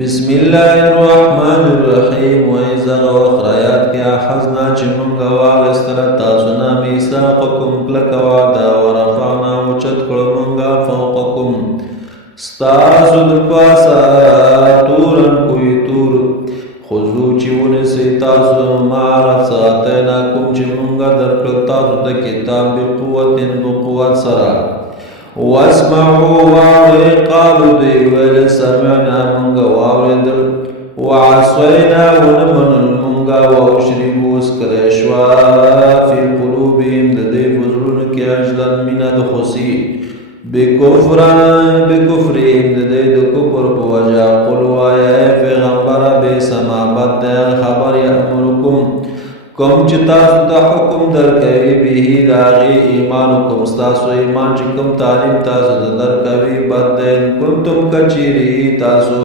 بسم الله الرحمن الرحیم وإذا وخرایات کې اخذنا چې مونږ واغستله تاسو نه میثاقکم کلکه وعده ورفعنا اوچت کړو مونږه فوقکم ستاسو د پاسه تورن کوی تور خذو چې ونیسئ تاسو ما څه اتیناکم چې مونږ درکړل تاسو ته کتاب بقوت سره واسمعوا واورئ قالوا دوی ویل سمعنا مونږ واورېدل وعصینا ونه منل مونږه واشربوا وڅښلی شوه فی قلوبهم د دوی په زړونو کې عجلا مینه د خوښي بکفرهم د دوی د کفر په وجه قل وایه ای پیغمبره بئس ما بد دی خبر یأمرکم کوم چې تاسو ته حکم درکوي به د هغې ایمانکم ستاسو ایمان چې کوم تعلیم تاسو ته درکوي بد دی کنتم که چیرې تاسو